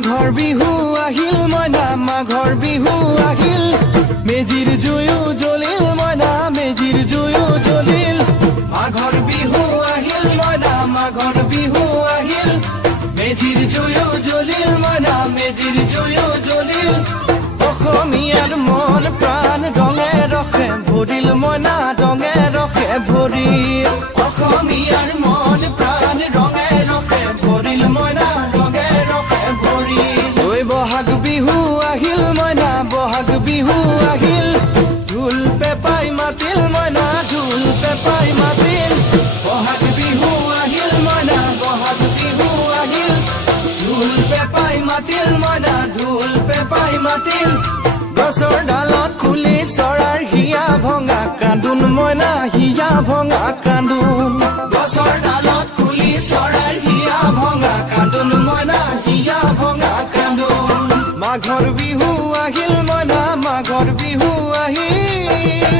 মাঘৰ বিহু আহিল মইনা মাঘৰ বিহু আহিল মেজিৰ জুয়ো জ্বলিল মইনা মেজিৰ জুয়ো জ্বলিল মাঘৰ বিহু আহিল মইনা মাঘৰ বিহু আহিল মেজিৰ জুয়ো জ্বলিল মইনা মেজিৰ জুয়ো জ্বলিল অসমীয়াৰ মন প্ৰাণ ৰঙে ৰখে ভৰিল মইনা ৰঙে ৰখে ভৰিল অসমীয়াৰ মন প্ৰাণ ৰঙে ৰখে ভৰিল মইনা ৰঙে ৰখে ভৰিল ঐ বহাগ বিহু আহিল মইনা বহাগ বিহু আহিল ঢোল পেপাই মাতিল মইনা ঢোল পেপাই মাতিল বহাগ বিহু আহিল মইনা বহাগ বিহু আহিল ঢোল পেপাই মাতিল মইনা ঢোল পেপাই মাতিল গছৰ ডালত খুলি চৰাৰ হিয়া ভঙা কান্দোন মইনা হিয়া ভঙা কান্দোন গছৰ ডালত খুলি চৰাৰ হিয়া ভঙা কান্দোন মইনা হিয়া ভঙা কান্দোন মাঘৰ বিহু আহিল মইনা মাঘৰ বিহু আহিল